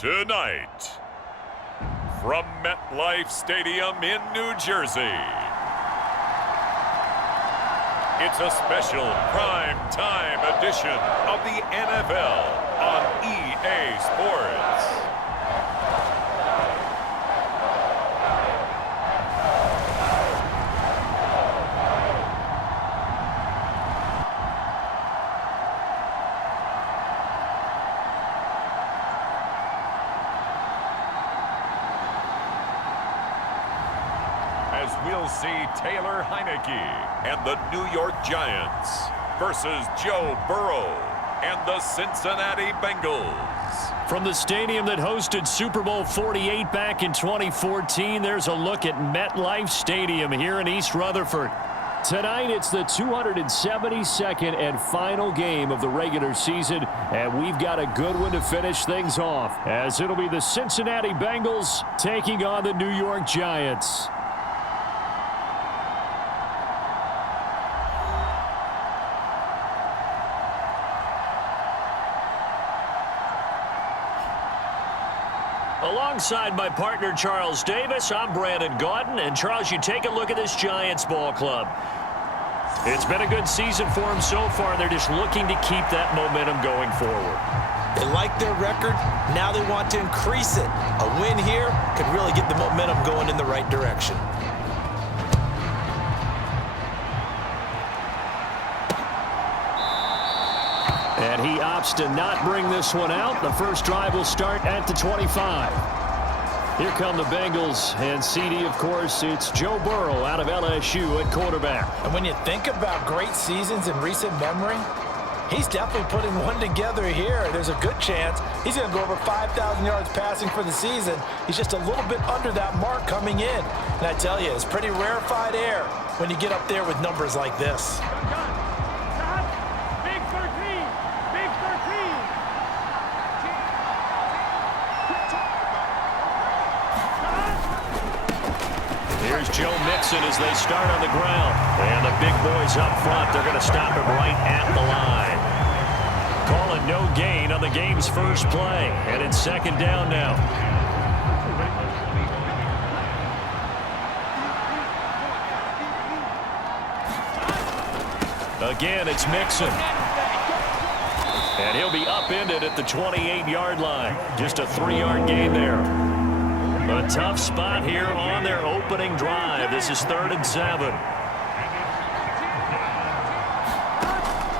Tonight, from MetLife Stadium in New Jersey, it's a special prime time edition of the NFL on EA Sports. As we'll see Taylor Heineke and the New York Giants versus Joe Burrow and the Cincinnati Bengals. From the stadium that hosted Super Bowl 48 back in 2014, there's a look at MetLife Stadium here in East Rutherford. Tonight, it's the 272nd and final game of the regular season, and we've got a good one to finish things off, as it'll be the Cincinnati Bengals taking on the New York Giants. Alongside my partner, Charles Davis, I'm Brandon Gaudin. And, Charles, you take a look at this Giants ball club. It's been a good season for them so far. They're just looking to keep that momentum going forward. They like their record. Now they want to increase it. A win here could really get the momentum going in the right direction. And he opts to not bring this one out. The first drive will start at the 25. Here come the Bengals, and CD, of course, it's Joe Burrow out of LSU at quarterback. And when you think about great seasons in recent memory, he's definitely putting one together here. There's a good chance he's going to go over 5,000 yards passing for the season. He's just a little bit under that mark coming in. And I tell you, it's pretty rarefied air when you get up there with numbers like this. Here's Joe Mixon as they start on the ground. And the big boys up front, they're going to stop him right at the line. Calling no gain on the game's first play. And it's second down now. Again, it's Mixon. And he'll be upended at the 28-yard line. Just a 3-yard gain there. A tough spot here on their opening drive. This is 3rd and 7.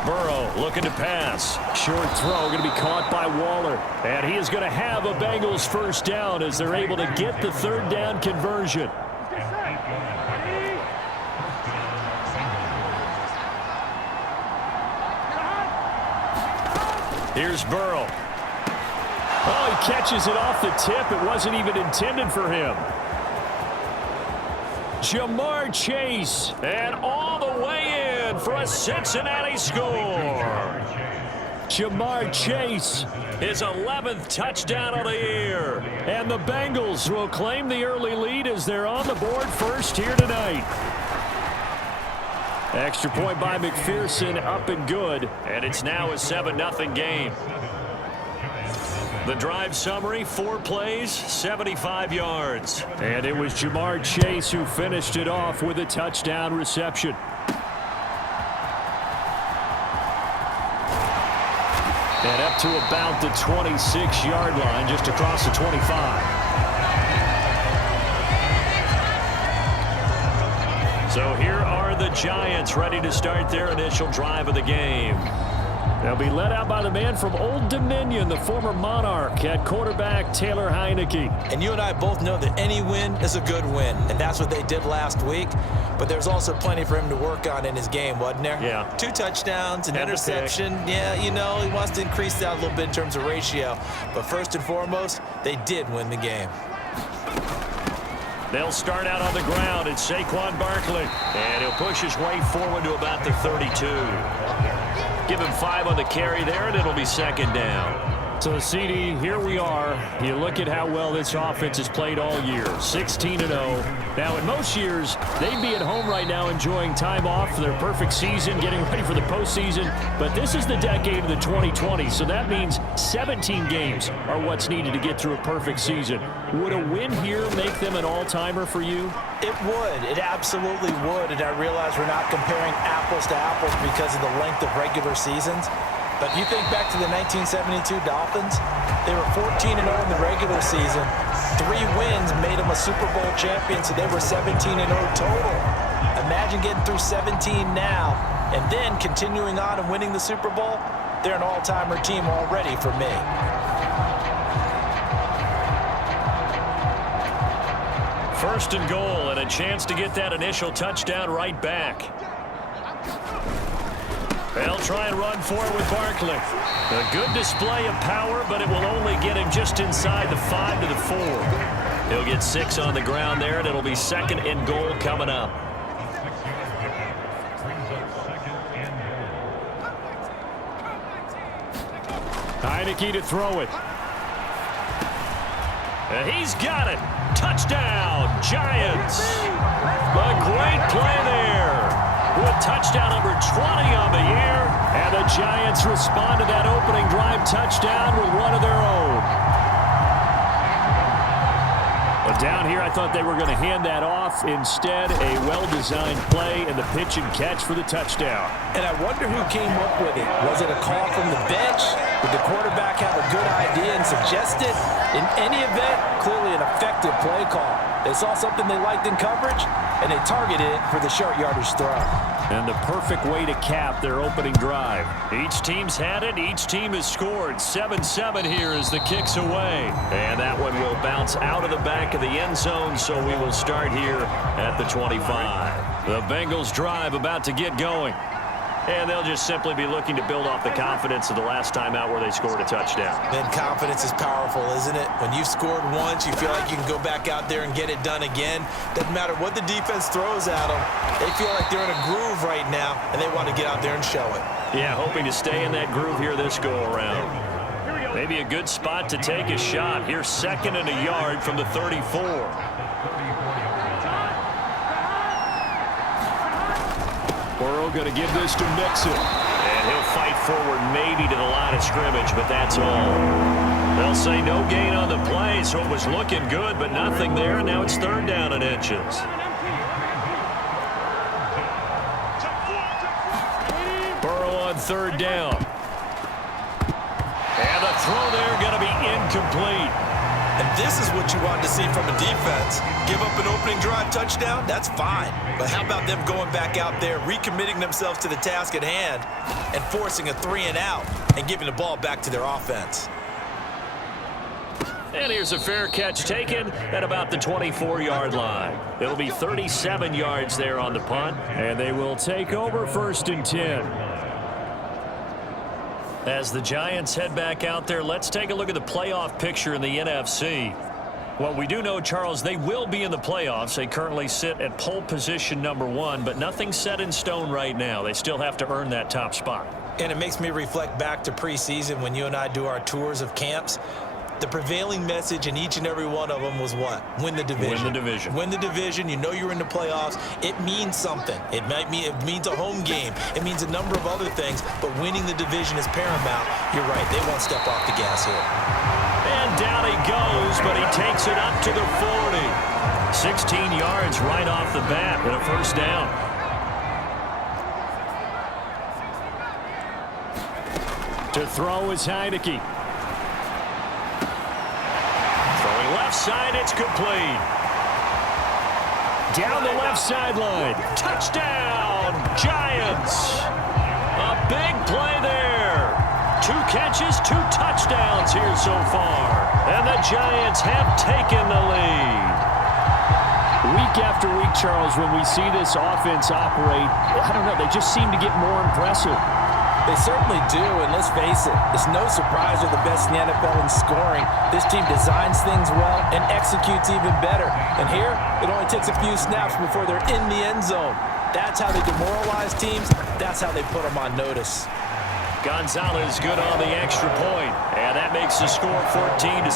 Burrow looking to pass. Short throw going to be caught by Waller. And he is going to have a Bengals first down as they're able to get the 3rd down conversion. Here's Burrow. Oh, he catches it off the tip. It wasn't even intended for him. Jamar Chase, and all the way in for a Cincinnati score. Jamar Chase, his 11th touchdown of the year. And the Bengals will claim the early lead as they're on the board first here tonight. Extra point by McPherson, up and good. And it's now a 7-0 game. The drive summary, 4 plays, 75 yards. And it was Jamar Chase who finished it off with a touchdown reception. And up to about the 26-yard line, just across the 25. So here are the Giants ready to start their initial drive of the game. They'll be led out by the man from Old Dominion, the former Monarch, at quarterback Taylor Heineke. And you and I both know that any win is a good win, and that's what they did last week. But there's also plenty for him to work on in his game, wasn't there? Yeah. 2 touchdowns, an interception. Yeah, you know, he wants to increase that a little bit in terms of ratio. But first and foremost, they did win the game. They'll start out on the ground. It's Saquon Barkley. And he'll push his way forward to about the 32. Give him 5 on the carry there, and it'll be second down. So, CD, here we are. You look at how well this offense has played all year, 16-0. Now, in most years, they'd be at home right now enjoying time off for their perfect season, getting ready for the postseason. But this is the decade of the 2020s, so that means 17 games are what's needed to get through a perfect season. Would a win here make them an all-timer for you? It would. It absolutely would. And I realize we're not comparing apples to apples because of the length of regular seasons. But if you think back to the 1972 Dolphins, they were 14-0 in the regular season. 3 wins made them a Super Bowl champion, so they were 17-0 total. Imagine getting through 17 now and then continuing on and winning the Super Bowl. They're an all-timer team already for me. First and goal, and a chance to get that initial touchdown right back. They'll try and run for it with Barkley. A good display of power, but it will only get him just inside the 5 to the 4. He'll get 6 on the ground there, and it'll be second and goal coming up. Heineke to throw it. And he's got it. Touchdown, Giants. A great play there. With touchdown number 20 on the year. And the Giants respond to that opening drive touchdown with one of their own. But down here, I thought they were going to hand that off. Instead, a well-designed play and the pitch and catch for the touchdown. And I wonder who came up with it. Was it a call from the bench? Did the quarterback have a good idea and suggest it? In any event, clearly an effective play call. They saw something they liked in coverage, and they targeted it for the short yardage throw. And the perfect way to cap their opening drive. Each team's had it. Each team has scored. 7-7 here as the kick's away. And that one will bounce out of the back of the end zone, so we will start here at the 25. The Bengals drive about to get going. And they'll just simply be looking to build off the confidence of the last time out where they scored a touchdown. Then confidence is powerful, isn't it? When you've scored once, you feel like you can go back out there and get it done again. Doesn't matter what the defense throws at them. They feel like they're in a groove right now, and they want to get out there and show it. Yeah, hoping to stay in that groove here this go-around. Maybe a good spot to take a shot. Here's 2nd and a yard from the 34. Burrow going to give this to Mixon. And he'll fight forward maybe to the line of scrimmage, but that's all. They'll say no gain on the play, so it was looking good, but nothing there. Now it's 3rd down and inches. Burrow on 3rd down. And the throw there going to be incomplete. And this is what you want to see from a defense. Give up an opening drive touchdown, that's fine. But how about them going back out there, recommitting themselves to the task at hand, and forcing a 3-and-out and giving the ball back to their offense. And here's a fair catch taken at about the 24-yard line. It'll be 37 yards there on the punt. And they will take over 1st and 10. As the Giants head back out there, let's take a look at the playoff picture in the NFC. Well, we do know, Charles, they will be in the playoffs. They currently sit at pole position number 1, but nothing's set in stone right now. They still have to earn that top spot. And it makes me reflect back to preseason when you and I do our tours of camps. The prevailing message in each and every one of them was what? Win the division. Win the division. Win the division. You know you're in the playoffs. It means something. It means a home game. It means a number of other things, but winning the division is paramount. You're right. They won't step off the gas here. And down he goes, but he takes it up to the 40. 16 yards right off the bat and a 1st down. To throw is Heineke. Left side, it's complete. Down the left sideline. Touchdown, Giants. A big play there. 2 catches, 2 touchdowns here so far. And the Giants have taken the lead. Week after week, Charles, when we see this offense operate, I don't know, they just seem to get more impressive. They certainly do, and let's face it, it's no surprise they're the best in the NFL in scoring. This team designs things well and executes even better. And here, it only takes a few snaps before they're in the end zone. That's how they demoralize teams. That's how they put them on notice. Gonzalez good on the extra point, and that makes the score 14-7.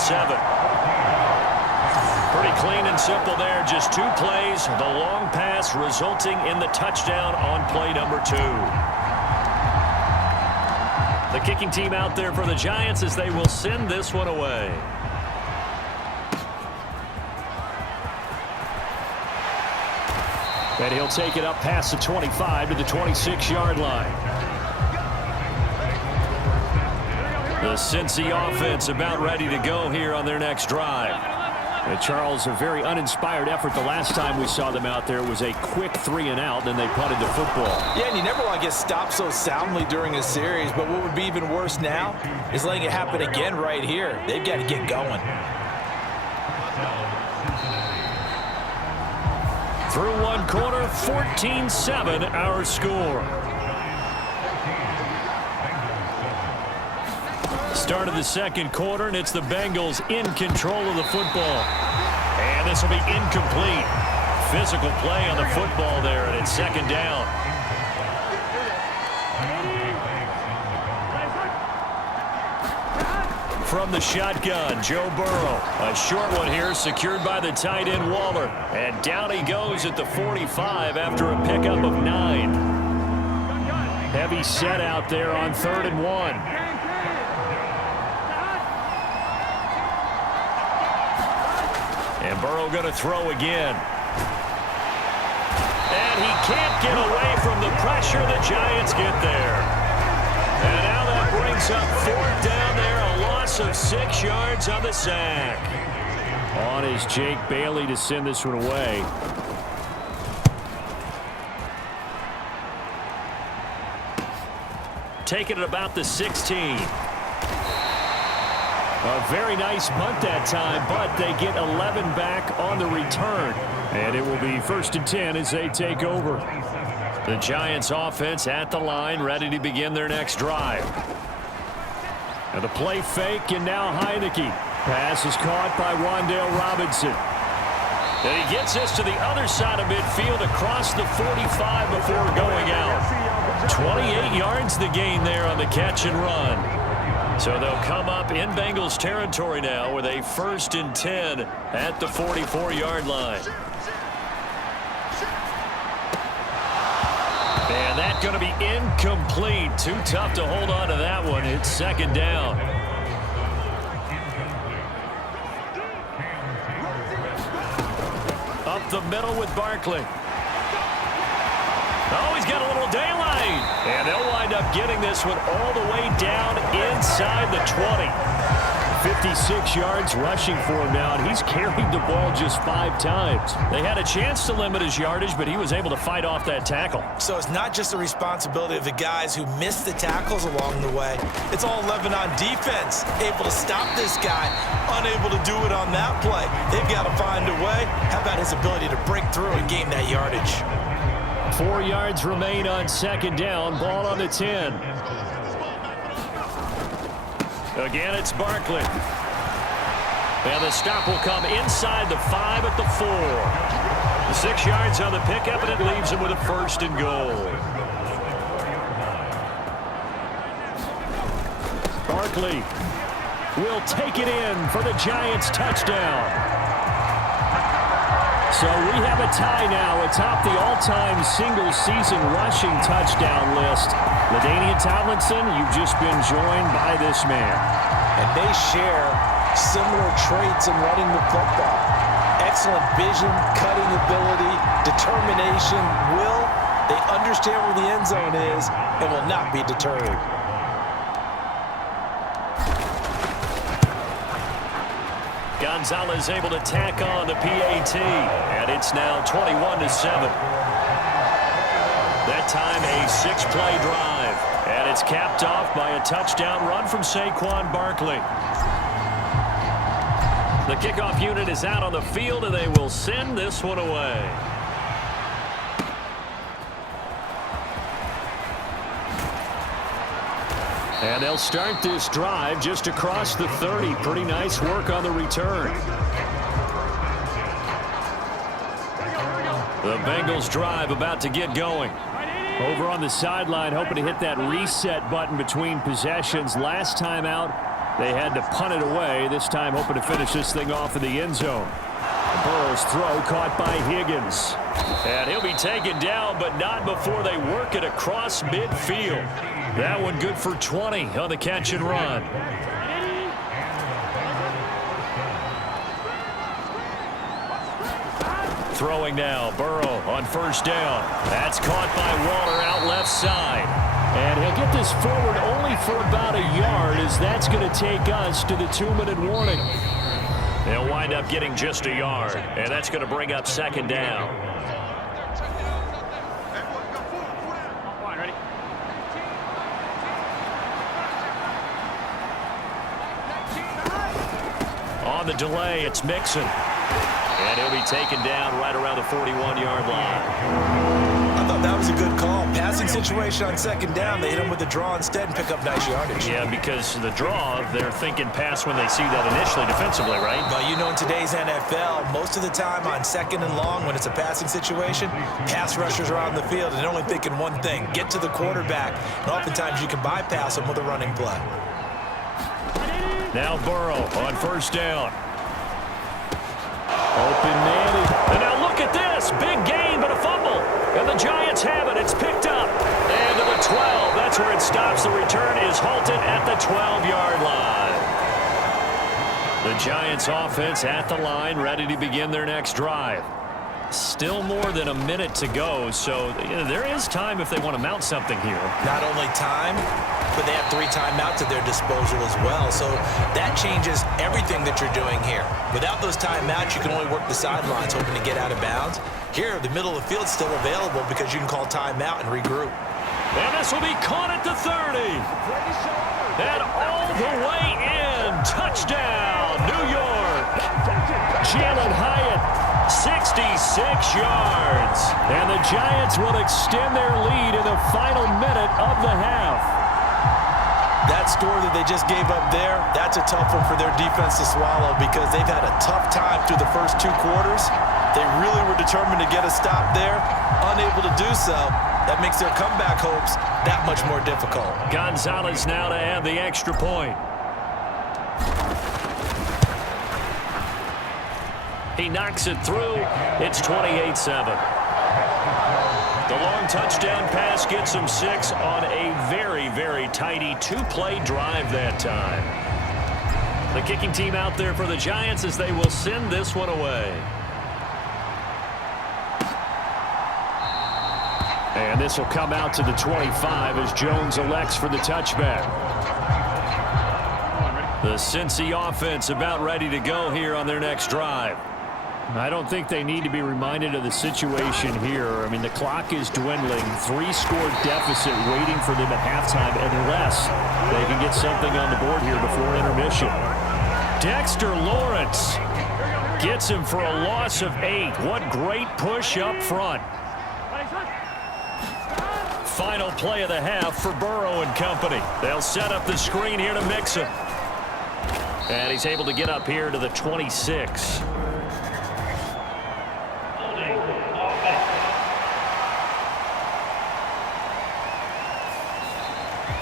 Pretty clean and simple there. Just 2 plays. The long pass resulting in the touchdown on play number 2. The kicking team out there for the Giants as they will send this one away. And he'll take it up past the 25 to the 26-yard line. The Cincy offense about ready to go here on their next drive. And Charles, a very uninspired effort. The last time we saw them out there was a quick 3-and-out, then they punted the football. Yeah, and you never want to get stopped so soundly during a series, but what would be even worse now is letting it happen again right here. They've got to get going. Through one quarter, 14-7 our score. Start of the second quarter, and it's the Bengals in control of the football. And this will be incomplete. Physical play on the football there, and it's second down. From the shotgun, Joe Burrow. A short one here, secured by the tight end Waller. And down he goes at the 45 after a pickup of 9. Heavy set out there on 3rd and 1. And Burrow going to throw again. And he can't get away from the pressure. The Giants get there. And now that brings up 4th down there. A loss of 6 yards on the sack. On is Jake Bailey to send this one away. Taking it about the 16. A very nice punt that time, but they get 11 back on the return. And it will be 1st and 10 as they take over. The Giants offense at the line, ready to begin their next drive. And the play fake, and now Heineke. Pass is caught by Wan'Dale Robinson. And he gets this to the other side of midfield across the 45 before going out. 28 yards the gain there on the catch and run. So they'll come up in Bengals territory now with a 1st and 10 at the 44-yard line. And that's going to be incomplete. Too tough to hold on to that one. It's second down. Up the middle with Barkley. Oh, he's got a little daylight. And they'll wind up getting this one all the way down inside the 20. 56 yards rushing for him now, and he's carried the ball just 5 times. They had a chance to limit his yardage, but he was able to fight off that tackle. So it's not just the responsibility of the guys who missed the tackles along the way. It's all 11 on defense, able to stop this guy, unable to do it on that play. They've got to find a way. How about his ability to break through and gain that yardage? 4 yards remain on second down. Ball on the 10. Again, it's Barkley. And the stop will come inside the 5 at the 4. 6 yards on the pickup, and it leaves him with a 1st and goal. Barkley will take it in for the Giants touchdown. So we have a tie now atop the all-time single-season rushing touchdown list. LaDainian Tomlinson, you've just been joined by this man. And they share similar traits in running the football. Excellent vision, cutting ability, determination, will. They understand where the end zone is and will not be deterred. Gonzalez able to tack on the PAT, and it's now 21-7. That time a 6-play drive, and it's capped off by a touchdown run from Saquon Barkley. The kickoff unit is out on the field, and they will send this one away. And they'll start this drive just across the 30. Pretty nice work on the return. The Bengals drive about to get going. Over on the sideline, hoping to hit that reset button between possessions. Last time out, they had to punt it away. This time, hoping to finish this thing off in the end zone. Burrow's throw caught by Higgins. And he'll be taken down, but not before they work it across midfield. That one good for 20 on the catch and run. Throwing now, Burrow on first down. That's caught by Waller out left side. And he'll get this forward only for about a yard, as that's going to take us to the 2-minute warning. They'll wind up getting just a yard, and that's going to bring up second down. On the delay, it's Mixon. And he'll be taken down right around the 41-yard line. I thought that was a good call. Passing situation on second down. They hit him with the draw instead and pick up nice yardage. Yeah, because the draw, they're thinking pass when they see that initially defensively, right? But you know, in today's NFL, most of the time on second and long, when it's a passing situation, pass rushers are on the field and they're only thinking one thing: get to the quarterback. And oftentimes you can bypass them with a running play. Now Burrow on first down. Open man. And now look at this. Big gain, but a fumble. And the Giants have it. It's picked up. And to the 12. That's where it stops. The return is halted at the 12-yard line. The Giants offense at the line, ready to begin their next drive. Still more than a minute to go, so there is time if they want to mount something here. Not only time, but they have 3 timeouts at their disposal as well. So that changes everything that you're doing here. Without those timeouts, you can only work the sidelines, hoping to get out of bounds. Here, the middle of the field is still available because you can call timeout and regroup. And this will be caught at the 30. And all the way in. Touchdown, New York. Jalen Hyatt, 66 yards. And the Giants will extend their lead in the final minute of the half. That score that they just gave up there, that's a tough one for their defense to swallow because they've had a tough time through the first 2 quarters. They really were determined to get a stop there, unable to do so. That makes their comeback hopes that much more difficult. Gonzalez now to add the extra point. He knocks it through. It's 28-7. The long touchdown pass gets him 6 on a very, very tidy 2-play drive that time. The kicking team out there for the Giants as they will send this one away. And this will come out to the 25 as Jones elects for the touchback. The Cincy offense about ready to go here on their next drive. I don't think they need to be reminded of the situation here. I mean, the clock is dwindling. 3-score deficit waiting for them at halftime unless they can get something on the board here before intermission. Dexter Lawrence gets him for a loss of 8. What great push up front. Final play of the half for Burrow and company. They'll set up the screen here to Mixon. And he's able to get up here to the 26.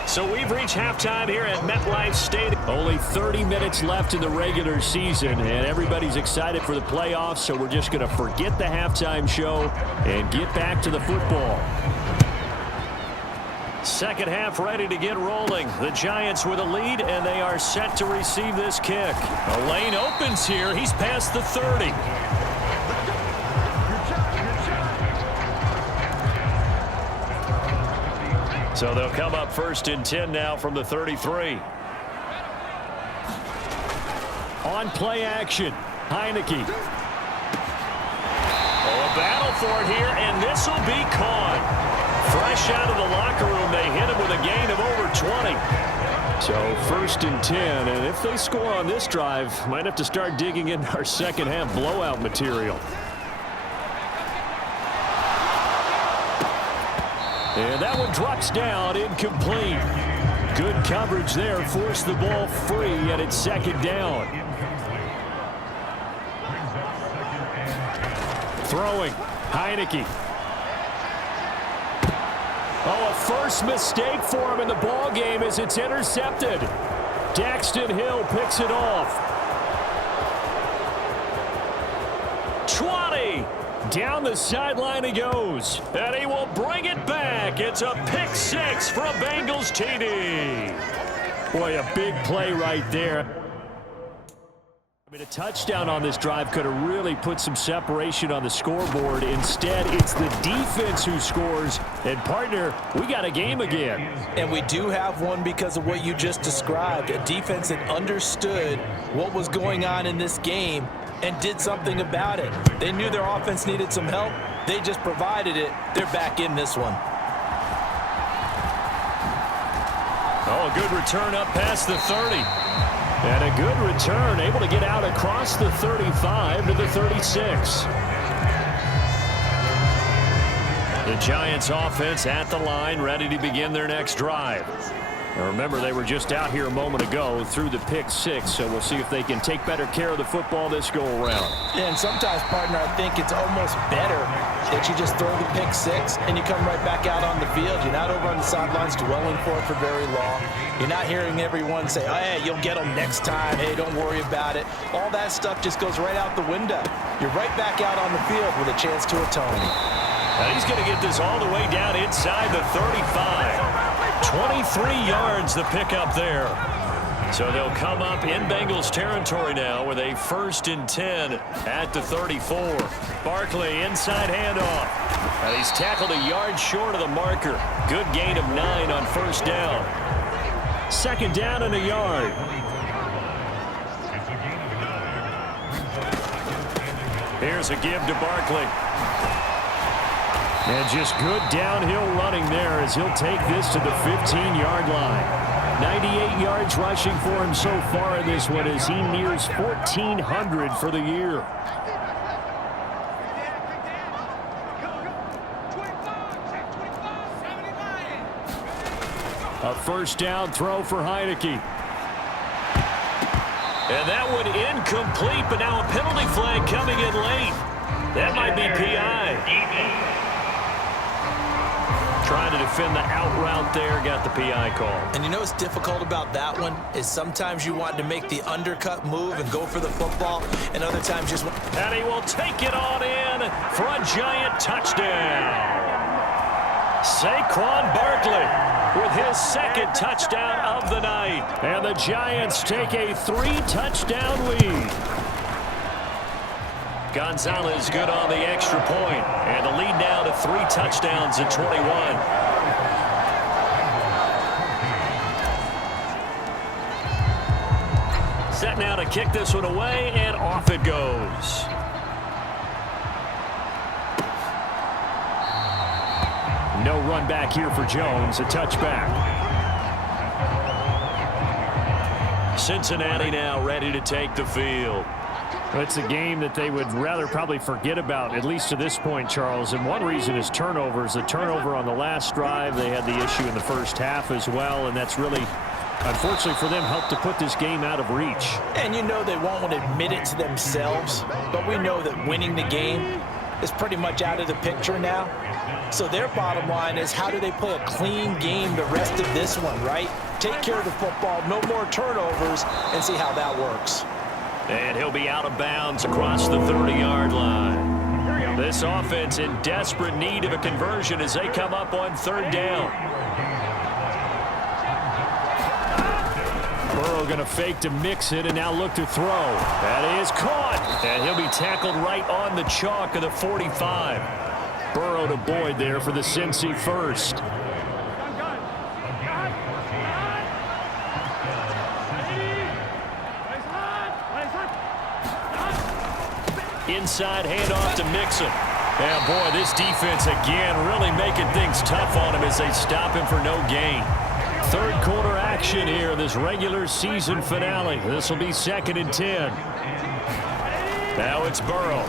So we've reached halftime here at MetLife Stadium. Only 30 minutes left in the regular season, and everybody's excited for the playoffs, so we're just going to forget the halftime show and get back to the football. Second half ready to get rolling. The Giants with a lead, and they are set to receive this kick. A lane opens here. He's past the 30. So they'll come up 1st and 10 now from the 33. On play action, Heineke. Oh, a battle for it here, and this will be caught. Fresh out of the locker room, they hit him with a gain of over 20. So 1st and 10, and if they score on this drive, might have to start digging in our second half blowout material. And that one drops down, incomplete. Good coverage there, forced the ball free, and it's 2nd down. Throwing, Heineke. Oh, a first mistake for him in the ball game as it's intercepted. Daxton Hill picks it off. 20. Down the sideline he goes. And he will bring it back. It's a pick six for a Bengals TD. Boy, a big play right there. I mean, a touchdown on this drive could have really put some separation on the scoreboard. Instead, it's the defense who scores. And, partner, we got a game again. And we do have one because of what you just described. A defense that understood what was going on in this game and did something about it. They knew their offense needed some help. They just provided it. They're back in this one. Oh, a good return up past the 30. And a good return, able to get out across the 35 to the 36. The Giants offense at the line, ready to begin their next drive. Now remember, they were just out here a moment ago through the pick six, so we'll see if they can take better care of the football this go-around. And sometimes, partner, I think it's almost better that you just throw the pick six and you come right back out on the field. You're not over on the sidelines dwelling for it for very long. You're not hearing everyone say, oh, hey, you'll get them next time. Hey, don't worry about it. All that stuff just goes right out the window. You're right back out on the field with a chance to atone. Now he's going to get this all the way down inside the 35. 23 yards the pickup there. So they'll come up in Bengals territory now with a 1st and 10 at the 34. Barkley inside handoff. Now he's tackled a yard short of the marker. Good gain of 9 on 1st down. 2nd down and a yard. Here's a give to Barkley. And just good downhill running there as he'll take this to the 15-yard line. 98 yards rushing for him so far in this one as he nears 1,400 for the year. A 1st down throw for Heineke. And that one incomplete, but now a penalty flag coming in late. That might be PI. Trying to defend the out route there, got the PI call. And you know what's difficult about that one is sometimes you want to make the undercut move and go for the football, and other times just... And he will take it on in for a Giant touchdown. Saquon Barkley with his 2nd touchdown of the night. And the Giants take a 3-touchdown lead. Gonzalez good on the extra point, and the lead now to 3 touchdowns at 21. Set now to kick this one away, and off it goes. No run back here for Jones, a touchback. Cincinnati now ready to take the field. It's a game that they would rather probably forget about, at least to this point, Charles. And one reason is turnovers. The turnover on the last drive, they had the issue in the 1st half as well, and that's really, unfortunately for them, helped to put this game out of reach. And you know they won't want to admit it to themselves, but we know that winning the game is pretty much out of the picture now. So their bottom line is, how do they play a clean game the rest of this one, right? Take care of the football, no more turnovers, and see how that works. And he'll be out of bounds across the 30-yard line. This offense in desperate need of a conversion as they come up on 3rd down. Burrow going to fake to mix it and now look to throw. That is caught. And he'll be tackled right on the chalk of the 45. Burrow to Boyd there for the Cincy 1st. Inside handoff to Mixon. And boy, this defense again really making things tough on him as they stop him for no gain. 3rd quarter action here in this regular season finale. This will be 2nd and 10. Now it's Burrow.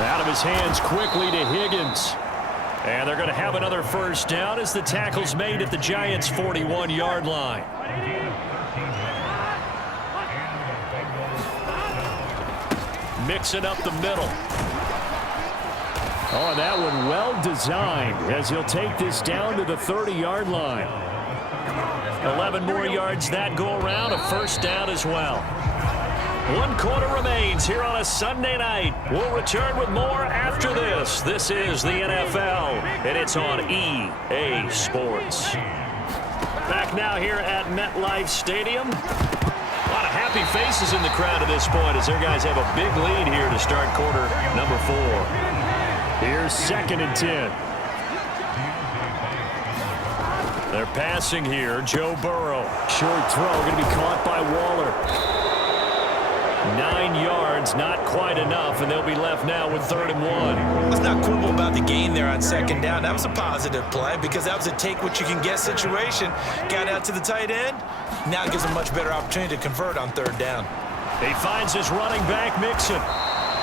Out of his hands quickly to Higgins. And they're going to have another 1st down as the tackle's made at the Giants' 41-yard line. Mixing up the middle. Oh, that one well designed as he'll take this down to the 30-yard line. 11 more yards that go around, a first down as well. 1 quarter remains here on a Sunday night. We'll return with more after this. This is the NFL, and it's on EA Sports. Back now here at MetLife Stadium. A lot of happy faces in the crowd at this point as their guys have a big lead here to start quarter number 4. Here's 2nd and 10. They're passing here. Joe Burrow. Short throw going to be caught by Waller. 9 yards, not quite enough, and they'll be left now with 3rd and 1. Let's not quibble about the gain there on 2nd down. That was a positive play because that was a take-what-you-can-get situation. Got out to the tight end. Now it gives him a much better opportunity to convert on 3rd down. He finds his running back, Mixon.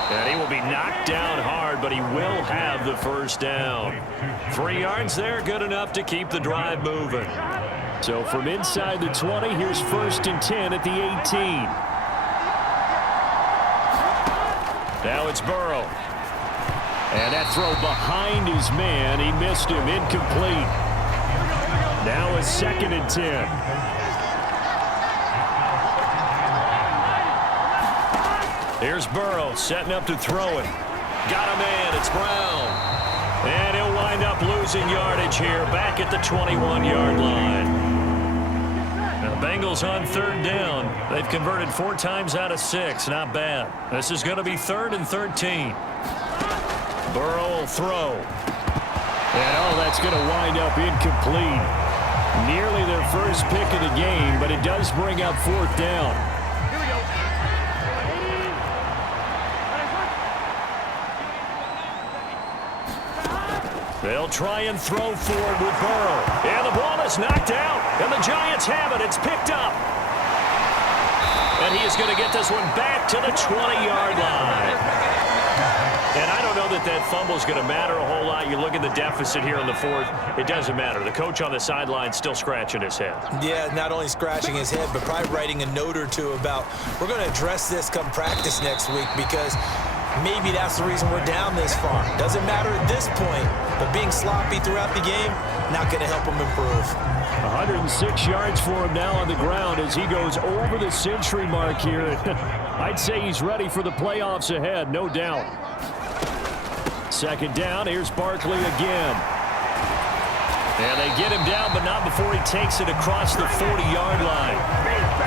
And he will be knocked down hard, but he will have the first down. 3 yards there, good enough to keep the drive moving. So from inside the 20, here's 1st and 10 at the 18. Now it's Burrow. And that throw behind his man. He missed him. Incomplete. Now it's 2nd and 10. Here's Burrow setting up to throw it. Got a man. It's Brown. And he'll wind up losing yardage here back at the 21-yard line. Now the Bengals on 3rd down. They've converted 4 times out of 6. Not bad. This is going to be 3rd and 13. Burrow will throw. And that's going to wind up incomplete. Nearly their first pick of the game, but it does bring up 4th down. They'll try and throw forward with Burrow. And the ball is knocked out. And the Giants have it. It's picked up. And he is going to get this one back to the 20-yard line. And I don't know that that fumble is going to matter a whole lot. You look at the deficit here in the 4th. It doesn't matter. The coach on the sideline still scratching his head. Yeah, not only scratching his head, but probably writing a note or two about we're going to address this come practice next week because maybe that's the reason we're down this far. Doesn't matter at this point, but being sloppy throughout the game, not going to help him improve. 106 yards for him now on the ground as he goes over the century mark here. I'd say he's ready for the playoffs ahead, no doubt. 2nd down, here's Barkley again. And they get him down, but not before he takes it across the 40-yard line.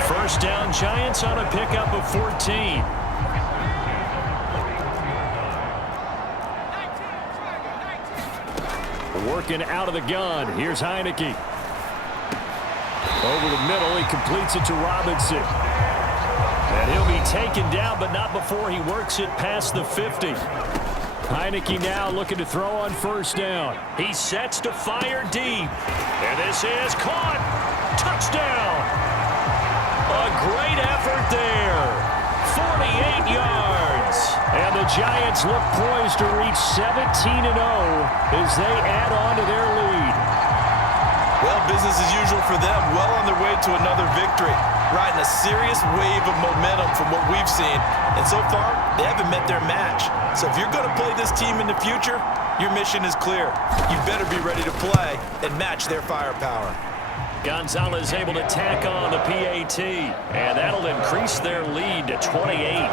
1st down, Giants on a pickup of 14. Working out of the gun. Here's Heineke. Over the middle, he completes it to Robinson. And he'll be taken down, but not before he works it past the 50. Heineke now looking to throw on 1st down. He sets to fire deep. And this is caught. Touchdown. A great effort there. 48 yards. And the Giants look poised to reach 17-0 as they add on to their lead. Well, business as usual for them. Well on their way to another victory. Riding a serious wave of momentum from what we've seen. And so far, they haven't met their match. So if you're going to play this team in the future, your mission is clear. You better be ready to play and match their firepower. Gonzalez able to tack on the PAT. And that'll increase their lead to 28.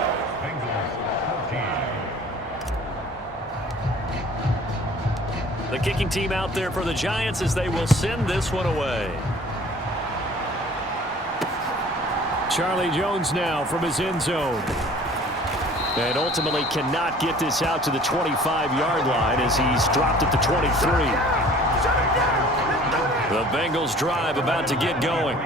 The kicking team out there for the Giants as they will send this one away. Charlie Jones now from his end zone. And ultimately cannot get this out to the 25-yard line as he's dropped at the 23. The Bengals drive about to get going.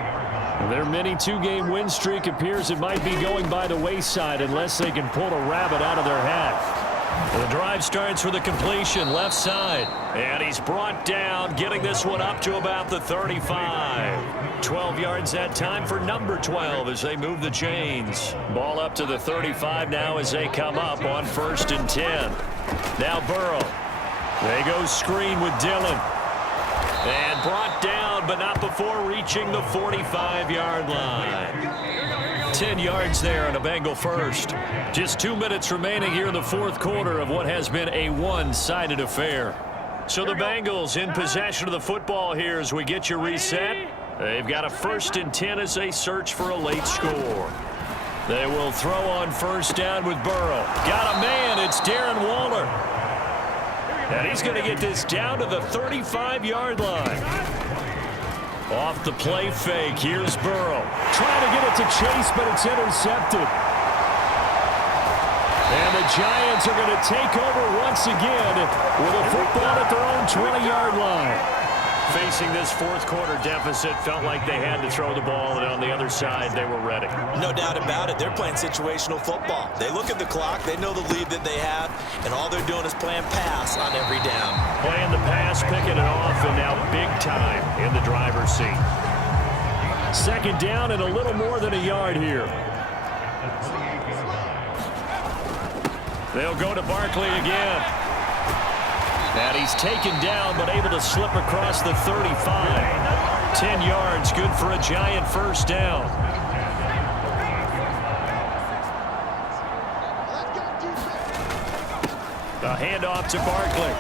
Their mini 2-game win streak appears it might be going by the wayside unless they can pull a rabbit out of their hat. The drive starts for the completion, left side. And he's brought down, getting this one up to about the 35. 12 yards that time for number 12 as they move the chains. Ball up to the 35 now as they come up on 1st and 10. Now Burrow. They go screen with Dillon. And brought down, but not before reaching the 45-yard line. 10 yards there on a Bengal first. Just 2 minutes remaining here in the fourth quarter of what has been a one-sided affair. So the Bengals in possession of the football here as we get you reset. They've got a 1st and 10 as they search for a late score. They will throw on first down with Burrow. Got a man. It's Darren Waller. And he's going to get this down to the 35-yard line. Off the play fake. Here's Burrow. Trying to get it to Chase, but it's intercepted. And the Giants are going to take over once again with a football at their own 20-yard line. Facing this fourth quarter deficit, felt like they had to throw the ball, and on the other side, they were ready. No doubt about it. They're playing situational football. They look at the clock, they know the lead that they have, and all they're doing is playing pass on every down. Playing the pass, picking it off, and now big time in the driver's seat. 2nd down and a little more than a yard here. They'll go to Barkley again. And he's taken down, but able to slip across the 35. 10 yards, good for a Giant first down. A handoff to Barkley.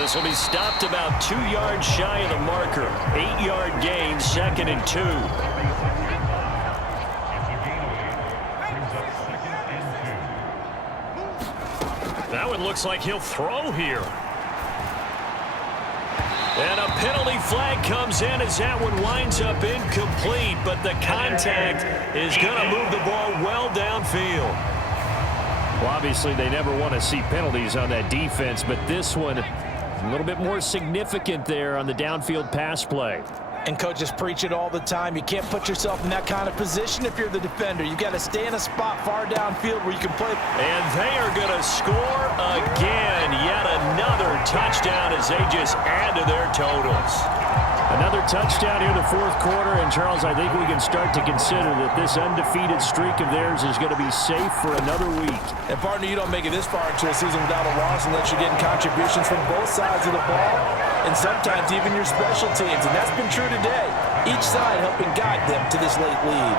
This will be stopped about 2 yards shy of the marker. 8-yard gain, 2nd and 2. That one looks like he'll throw here. And a penalty flag comes in as that one winds up incomplete, but the contact is going to move the ball well downfield. Well, obviously they never want to see penalties on that defense, but this one a little bit more significant there on the downfield pass play. And coaches preach it all the time. You can't put yourself in that kind of position if you're the defender. You've got to stay in a spot far downfield where you can play. And they are going to score again. Yet another touchdown as they just add to their totals. Another touchdown here in the fourth quarter. And, Charles, I think we can start to consider that this undefeated streak of theirs is going to be safe for another week. And, partner, you don't make it this far into a season without a loss unless you're getting contributions from both sides of the ball and sometimes even your special teams. And that's been true today. Each side helping guide them to this late lead.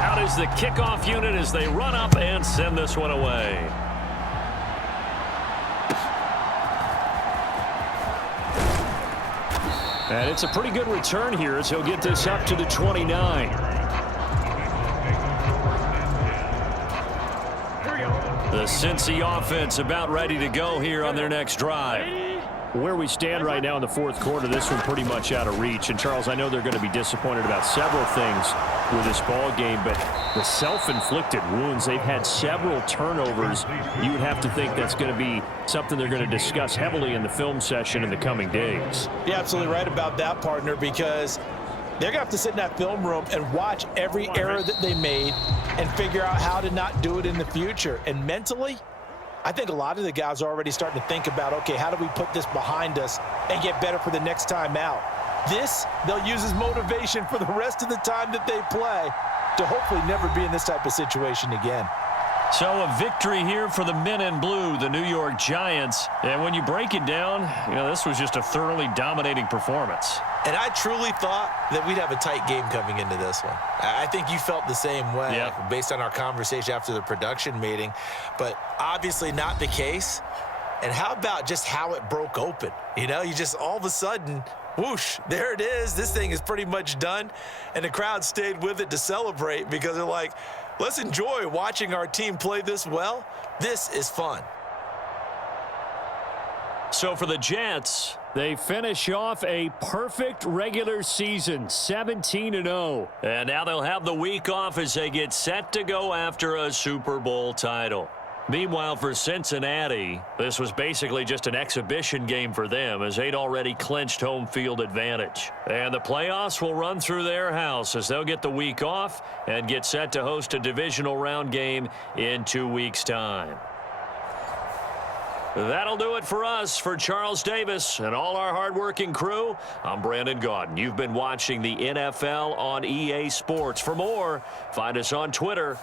Out is the kickoff unit as they run up and send this one away. And it's a pretty good return here as he'll get this up to the 29. The Cincy offense about ready to go here on their next drive. Where we stand right now in the fourth quarter, this one pretty much out of reach. And, Charles, I know they're going to be disappointed about several things with this ball game, but the self-inflicted wounds, they've had several turnovers. You would have to think that's going to be something they're going to discuss heavily in the film session in the coming days. You're absolutely right about that, partner, because they're going to have to sit in that film room and watch every error that they made and figure out how to not do it in the future. And mentally, I think a lot of the guys are already starting to think about, okay, how do we put this behind us and get better for the next time out? This, they'll use as motivation for the rest of the time that they play to hopefully never be in this type of situation again. So a victory here for the men in blue, the New York Giants. And when you break it down, this was just a thoroughly dominating performance. And I truly thought that we'd have a tight game coming into this one. I think you felt the same way based on our conversation after the production meeting, but obviously not the case. And how about just how it broke open? You just all of a sudden, whoosh, there it is. This thing is pretty much done. And the crowd stayed with it to celebrate because they're like, let's enjoy watching our team play this well. This is fun. So for the Jets, they finish off a perfect regular season, 17-0. And now they'll have the week off as they get set to go after a Super Bowl title. Meanwhile, for Cincinnati, this was basically just an exhibition game for them as they'd already clinched home field advantage. And the playoffs will run through their house as they'll get the week off and get set to host a divisional round game in 2 weeks' time. That'll do it for us. For Charles Davis and all our hardworking crew, I'm Brandon Gaudin. You've been watching the NFL on EA Sports. For more, find us on Twitter